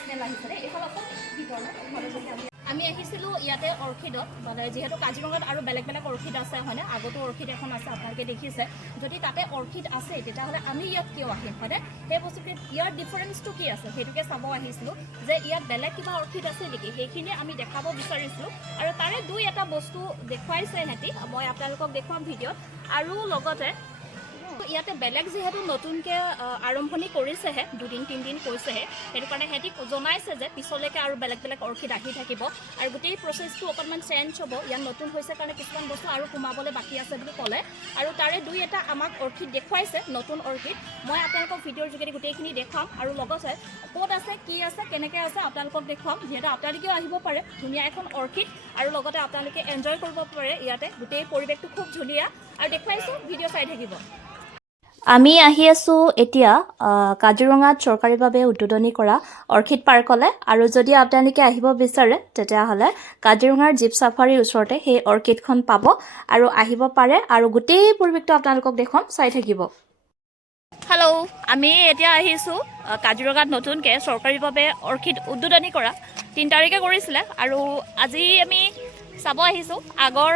smell আহিছে এইফালে অকণ ভিতৰলৈ আমি আহিছিলোঁ ইয়াতে অৰ্কিডত মানে যিহেতু কাজিৰঙাত আৰু বেলেগ বেলেগ অৰ্কিড আছে হয়নে আগতো অৰ্কিড এখন আছে আপোনালোকে দেখিছে যদি তাতে অৰ্কিড আছে তেতিয়াহ'লে আমি ইয়াত কিয় আহিম হয়নে সেই বস্তুটো ইয়াৰ ডিফাৰেঞ্চটো কি আছে সেইটোকে চাব আহিছিলোঁ যে ইয়াত বেলেগ কিবা অৰ্কিড আছে নেকি সেইখিনি আমি দেখাব বিচাৰিছিলোঁ আৰু তাৰে দুই এটা বস্তু দেখুৱাইছে সিহঁতি মই আপোনালোকক দেখুৱাম ভিডিঅ'ত আৰু লগতে ইয়াতে বেলেগ যেহেতু নতুনকৈ আৰম্ভণি কৰিছেহে দুদিন তিনিদিন কৈছেহে সেইটো কাৰণে সিহঁতি জনাইছে যে পিছলৈকে আৰু বেলেগ বেলেগ অৰ্কিড আহি থাকিব আৰু গোটেই প্ৰচেছটো অকণমান চেঞ্জ হ'ব ইয়াত নতুন হৈছে কাৰণে কিছুমান বস্তু আৰু সোমাবলৈ বাকী আছে বুলি ক'লে আৰু তাৰে দুই এটা আমাক অৰ্কিড দেখুৱাইছে নতুন অৰ্কিড মই আপোনালোকক ভিডিঅ'ৰ যোগেদি গোটেইখিনি দেখুৱাম আৰু লগতে ক'ত আছে কি আছে কেনেকৈ আছে আপোনালোকক দেখুৱাম যিহেতু আপোনালোকেও আহিব পাৰে ধুনীয়া এখন অৰ্কিড আৰু লগতে আপোনালোকে এনজয় কৰিব পাৰে ইয়াতে গোটেই পৰিৱেশটো খুব ধুনীয়া আৰু দেখুৱাইছোঁ ভিডিঅ' চাই থাকিব আমি আহি আছোঁ এতিয়া কাজিৰঙাত চৰকাৰীভাৱে উদ্বোধনী কৰা অৰ্কিড পাৰ্কলৈ আৰু যদি আপোনালোকে আহিব বিচাৰে তেতিয়াহ'লে কাজিৰঙাৰ জীপ চাফাৰীৰ ওচৰতে সেই অৰ্কিডখন পাব আৰু আহিব পাৰে আৰু গোটেই পৰিৱেশটো আপোনালোকক দেখুৱাম চাই থাকিব হেল্ল' আমি এতিয়া আহিছোঁ কাজিৰঙাত নতুনকৈ চৰকাৰীভাৱে অৰ্কিড উদ্বোধনী কৰা 3 তাৰিখে কৰিছিলে আৰু আজি আমি চাব আহিছোঁ আগৰ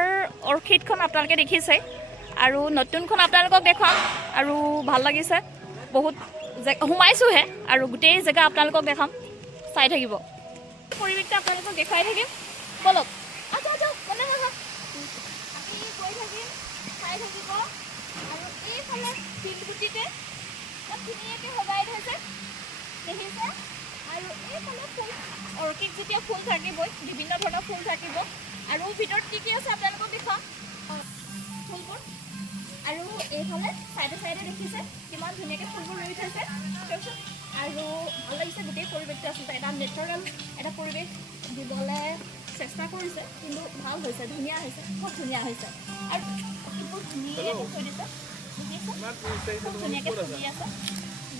অৰ্কিডখন আপোনালোকে দেখিছে আৰু নতুনখন আপোনালোকক দেখুৱাম আৰু ভাল লাগিছে বহুত সোমাইছোঁহে আৰু গোটেই জেগা আপোনালোকক দেখাম চাই থাকিব পৰিৱেশটো আপোনালোকক দেখুৱাই থাকিম বলক আমি গৈ থাকিম চাই থাকিব আৰু এইফালে শিলগুটিতে ধুনীয়াকৈ সজাই থৈছে দেখিছে আৰু এইফালে ফুল অৰ্কিড যেতিয়া ফুল থাকিবই বিভিন্ন ধৰণৰ ফুল থাকিব আৰু ভিতৰত কি কি আছে আপোনালোকক দেখুৱাম ফুলবোৰ আৰু এইফালে চাইডে চাইডে দেখিছে কিমান ধুনীয়াকৈ ফুলবোৰ ৰুই থৈছে আৰু ভাল লাগিছে গোটেই পৰিৱেশটো আচলতে এটা নেচাৰেল এটা পৰিৱেশ দিবলৈ চেষ্টা কৰিছে কিন্তু ভাল হৈছে ধুনীয়া হৈছে খুব ধুনীয়া হৈছে আৰু ফুলবোৰ ধুনীয়াকৈ থৈ দিছে খুব ধুনীয়াকৈ ফুলি আছে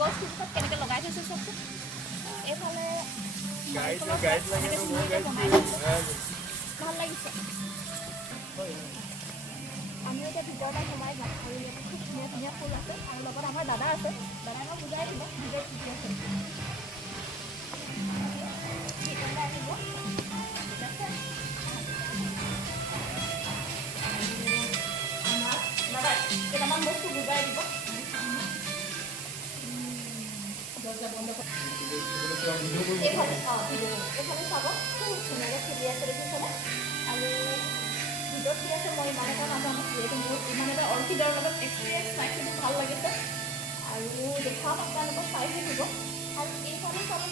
গছ কিছুমান কেনেকৈ লগাই থৈছে চবটো এইফালে ভাল লাগিছে আমি এতিয়া ভিতৰতে সোমাই যাম আৰু ইয়াতে খুব ধুনীয়া ধুনীয়া ফুল আছে আৰু লগত আমাৰ দাদা আছে দাদাই আমাক বুজাই দিব ভিতৰত কি আছে ভিতৰলৈ আহিব ঠিক আছে আমাৰ দাদাই কেইটামান বস্তু বুজাই দিব এইফালে চাব খুব ধুনীয়াকৈ ফুলি আছে দেখিছেনে আৰু ভিতৰত কি আছে মই ইমান এটা নাজানো যিহেতু মোৰ ইমান এটা অৰ্কিডৰ লগত এক্সপিৰিয়েঞ্চ নাই কিন্তু ভাল লাগিছে আৰু দেখাম আপোনালোকক চাই থাকিব আৰু এইফালে চাব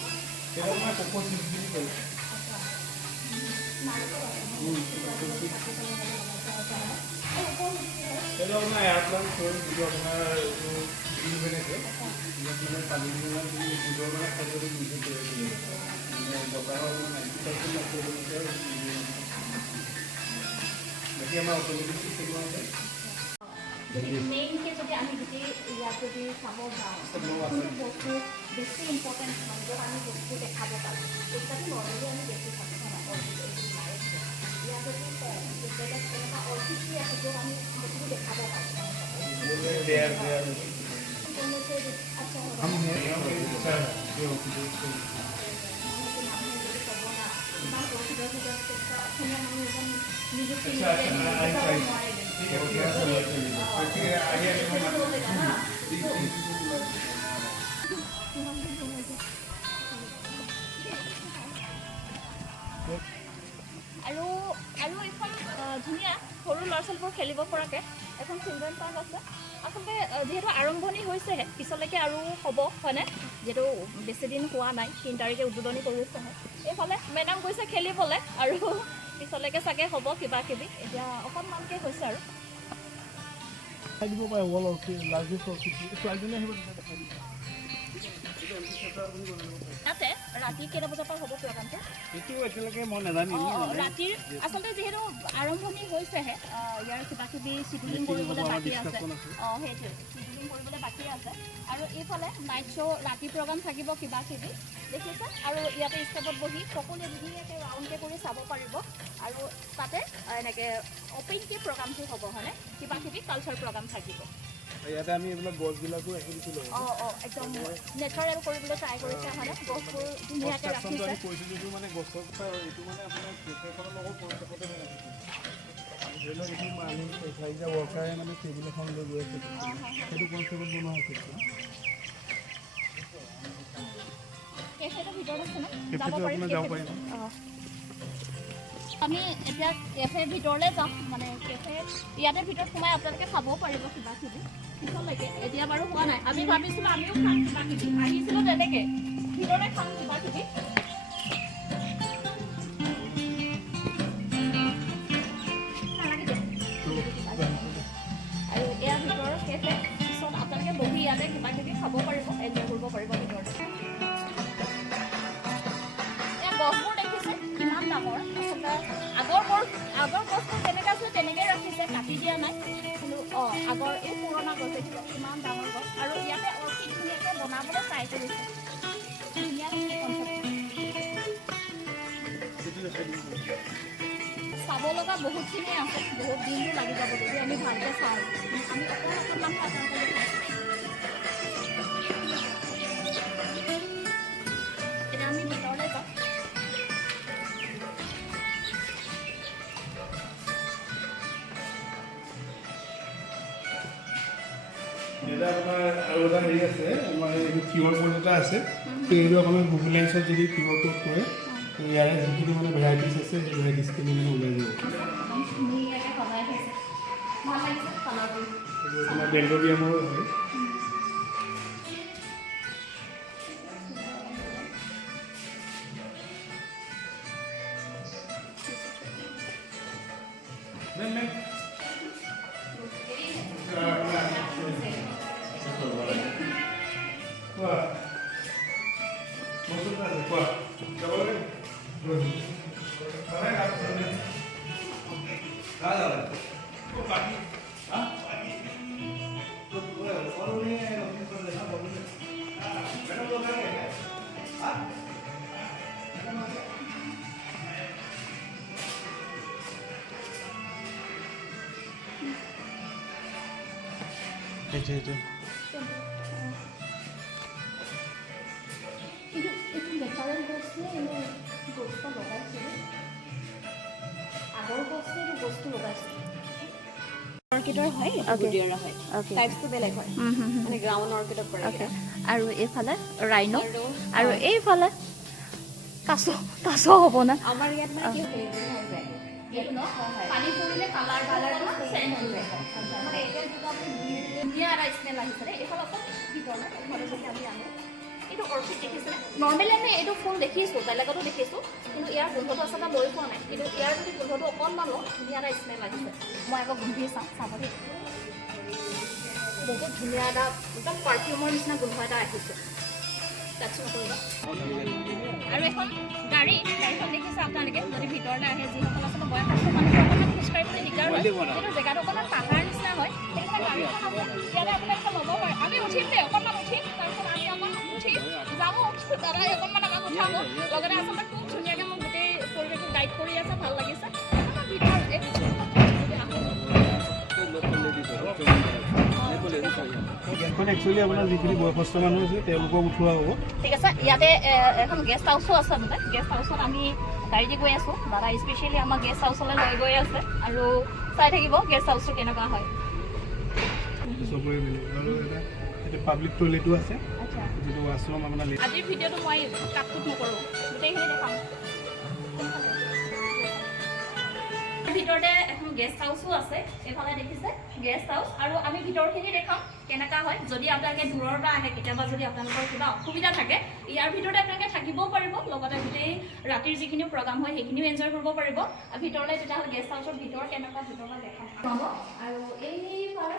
মেইনকৈ যদি আমি গোটেই ইয়াত যদি চাব যাওঁ কোনটো বস্তু বেছি ইম্পৰ্টেণ্ট মানে য'ত আমি বস্তু দেখাব পাৰোঁ তেতিয়াতো নৰ্মেলি আমি বেছি থাকোঁ ইয়াত যদি বেলেগ এনেকুৱা অৰ্কিড কি আছে য'ত আমি বস্তুটো দেখাব পাৰোঁ অসমীয়া মানুহ এজন নিযুক্তি আৰু এখন ধুনীয়া সৰু ল'ৰা ছোৱালীবোৰ খেলিব পৰাকৈ এখন চিলড্ৰেন পাৰ্ক আছে আচলতে যিহেতু আৰম্ভণি হৈছেহে পিছলৈকে আৰু হ'ব হয়নে যিহেতু বেছিদিন হোৱা নাই 3 তাৰিখে উদ্বোধনী কৰিছেহে এইফালে মেডাম গৈছে খেলিবলৈ আৰু পিছলৈকে চাগে হ'ব কিবা কিবি এতিয়া অকণমানকৈ হৈছে আৰু আছে ৰাতি কেইটা বজাৰ পৰা হ'ব প্ৰগ্ৰামটো এইটো এতিয়ালৈকে মই নাজানো ৰাতিৰ আচলতে যিহেতু আৰম্ভণি হৈছেহে ইয়াৰ কিবা কিবি চিডিউলিং কৰিবলৈ বাকী আছে সেইটোৱে চিডিউলিং কৰিবলৈ বাকী আছে আৰু এইফালে নাইট শ্ব' ৰাতি প্ৰগ্ৰাম থাকিব কিবা কিবি দেখিছে আৰু ইয়াতে ষ্টেপত বহি সকলোৱে ধুনীয়াকৈ ৰাউণ্ডকৈ কৰি চাব পাৰিব আৰু তাতে এনেকৈ অপেনকৈ প্ৰগ্ৰামটো হ'ব হয়নে কিবা কিবি কালচাৰ প্ৰগ্ৰাম থাকিব ইয়াতে আমি এইবিলাক গছবিলাকো ৰাখি দিছিলোঁ একদম নেচাৰেল কৰিবলৈ ট্ৰাই কৰিছে মানে গছবোৰ ধুনীয়াকৈ ৰাখিছে আমি কৈছোঁ যদিও মানে গছৰ কথা এইটো মানে আপোনাৰ কেফেখনৰ লগত পৰিচয়তে হৈ ৰাখিছে ধৰি লওক এইটো আমি চাৰিটা ৱৰ্কাৰে মানে টেবুল এখন লৈ গৈ আছে সেইটো কনচেপ্টত বনোৱা হৈছে কেফেটোৰ ভিতৰত আছে নে কেফেটো আপোনাৰ যাব পাৰিব আমি এতিয়া কেফে ভিতৰলৈ যাম মানে কেফে ইয়াতে ভিতৰত সোমাই আপোনালোকে খাবও পাৰিব কিবা কিবি পিছলৈকে এতিয়া বাৰু হোৱা নাই আমি ভাবিছিলোঁ আমিও খাম কিবা কিবি আহিছিলোঁ তেনেকৈ ভিতৰতে খাম কিবা কিবি আৰু ইয়াৰ ভিতৰৰ কেফে পিছত আপোনালোকে বহি ইয়াতে কিবা কিবি খাব পাৰিব এনজয় কৰিব পাৰিব ভিতৰতে গছবোৰ দেখিছে কিমান ডাঙৰ আচলতে আগৰ গছবোৰ যেনেকৈ আছিলে তেনেকৈ ৰাখিছে কাটি দিয়া নাই কিন্তু আগৰ এই পুৰণা গছ দেখিছে কিমান ডাঙৰ গছ আৰু ইয়াতে অৰ্কিড ধুনীয়াকৈ বনাবলৈ ট্ৰাই কৰিছে ধুনীয়া চাব লগা বহুতখিনিয়ে আছে বহুত দিনটো লাগি যাব যদি আমি ভালকৈ চাওঁ আমি অকণমান এতিয়া আমি ভিতৰলৈ যাওঁ এটা আপোনাৰ আৰু এটা হেৰি আছে আমাৰ এইটো কিউআৰ কোড এটা আছে সেইটো আপোনাৰ গুগল লেন্সত যদি কিউআৰ কোড কৰে ইয়াৰে যিখিনি মানে ভেৰাইটিছ আছে সেই ভেৰাইটিছখিনি মানে ওলাই যাব এইটো আপোনাৰ ডেণ্ড্ৰবিয়ামৰ হয় অৰ্কিডৰ হয় গুডিয়াৰা হয় টাইপছটো বেলেগ হয় মানে গ্ৰাউণ্ড অৰ্কিডত পৰে আৰু এইফালে ৰাইনো আৰু এইফালে কাছ হ'ব না আমাৰ ইয়াত মানে কি হয় পানী পৰিলে কালাৰ চেঞ্জ হৈ যায় মানে এতিয়া যিটো আপুনি ধুনীয়া এটা স্মেল আহিছে দেই এইফালে অকণ ভিতৰলৈ এইফালে যদি আমি আনো এইটো অৰ্কিড দেখিছেনে নৰ্মেলি আমি এইটো ফুল দেখিছোঁ বেলেগতো দেখিছোঁ কিন্তু ইয়াৰ গোন্ধটো আচলতে লৈ পোৱা নাই কিন্তু ইয়াৰ যদি গোন্ধটো অকণমান লওঁ ধুনীয়া এটা স্মেল আহিছে মই আকৌ গোন্ধি চাব দেই বহুত ধুনীয়া এটা একদম পাৰফিউমৰ নিচিনা গোন্ধ এটা আহিছে টাচ নকৰিব আৰু এখন গাড়ীখন দেখিছে আপোনালোকে যদি ভিতৰলৈ আহে যিসকল আচলতে বয়সস্থ মানুহবোৰ অকণমান খোজকাঢ়িবলৈ দিগদাৰ হয় কিন্তু জেগাটো অকণমান পাহাৰ নিচিনা হয় সেইকাৰণে গাড়ীখন আছে ইয়াতে আপোনালোকে ল'ব পাৰে আমি উঠিম দেই অকণমান উঠিম তাৰপিছত আমি অকণ উঠিম যাম দাদাই অকণমান আমাক উঠাব লগতে আচলতে খুব ধুনীয়াকৈ মোক গোটেই পৰিৱেশটো গাইড কৰি আছে ভাল লাগিছে ভিতৰত একচুৱেলি আপোনাৰ যিখিনি বয়সস্থ মানুহ আছে তেওঁলোকক উঠোৱা হ'ব ঠিক আছে ইয়াতে এখন গেষ্ট হাউচো আছে মানে গেষ্ট হাউচত আমি গাড়ীতে গৈ আছোঁ দাদা স্পেচিয়েলি আমাৰ গেষ্ট হাউচলৈ লৈ গৈ আছে আৰু চাই থাকিব গেষ্ট হাউচটো কেনেকুৱা হয় চবৰে মিলি আৰু এটা পাব্লিক টয়লেটো আছে যিটো ৱাছৰুম আপোনাৰ আজিৰ ভিডিঅ'টো মই কাটকুট নকৰোঁ গোটেইখিনি দেখাম ভিতৰতে এখন গেষ্ট হাউচো আছে এইফালে দেখিছে গেষ্ট হাউচ আৰু আমি ভিতৰখিনি দেখাম কেনেকুৱা হয় যদি আপোনালোকে দূৰৰ পৰা আহে কেতিয়াবা যদি আপোনালোকৰ কিবা অসুবিধা থাকে ইয়াৰ ভিতৰতে আপোনালোকে থাকিবও পাৰিব লগতে গোটেই ৰাতিৰ যিখিনি প্ৰগ্ৰাম হয় সেইখিনিও এনজয় কৰিব পাৰিব আৰু ভিতৰলৈ তেতিয়াহ'লে গেষ্ট হাউচৰ ভিতৰ কেনেকুৱা ভিতৰলৈ দেখাম আৰু এইফালে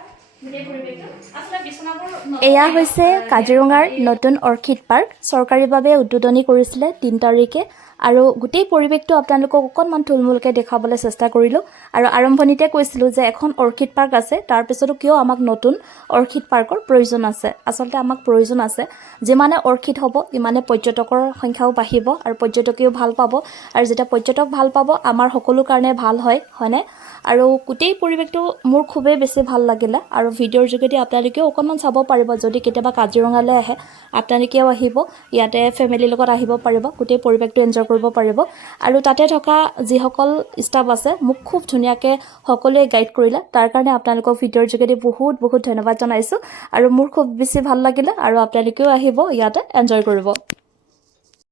এয়া হৈছে কাজিৰঙাৰ নতুন অৰ্কিড পাৰ্ক চৰকাৰীভাৱে উদ্বোধনী কৰিছিলে 3 তাৰিখে আৰু গোটেই পৰিৱেশটো আপোনালোকক অকণমান থুলমূলকৈ দেখাবলৈ চেষ্টা কৰিলোঁ আৰু আৰম্ভণিতে কৈছিলোঁ যে এখন অৰ্কিড পাৰ্ক আছে তাৰপিছতো কিয় আমাক নতুন অৰ্কিড পাৰ্কৰ প্ৰয়োজন আছে আচলতে আমাক প্ৰয়োজন আছে যিমানে অৰ্কিড হ'ব ইমানে পৰ্যটকৰ সংখ্যাও বাঢ়িব আৰু পৰ্যটকেও ভাল পাব আৰু যেতিয়া পৰ্যটক ভাল পাব আমাৰ সকলো কাৰণে ভাল হয়নে আৰু গোটেই পৰিৱেশটো মোৰ খুবেই বেছি ভাল লাগিলে আৰু ভিডিঅ'ৰ যোগেদি আপোনালোকেও অকণমান চাব পাৰিব যদি কেতিয়াবা কাজিৰঙালৈ আহে আপোনালোকেও আহিব ইয়াতে ফেমিলিৰ লগত আহিব পাৰিব গোটেই পৰিৱেশটো এনজয় কৰিব পাৰিব আৰু তাতে থকা যিসকল ষ্টাফ আছে মোক খুব ধুনীয়াকৈ সকলোৱে গাইড কৰিলে তাৰ কাৰণে আপোনালোকক ভিডিঅ'ৰ যোগেদি বহুত বহুত ধন্যবাদ জনাইছোঁ আৰু মোৰ খুব বেছি ভাল লাগিলে আৰু আপোনালোকেও আহিব ইয়াতে এনজয় কৰিব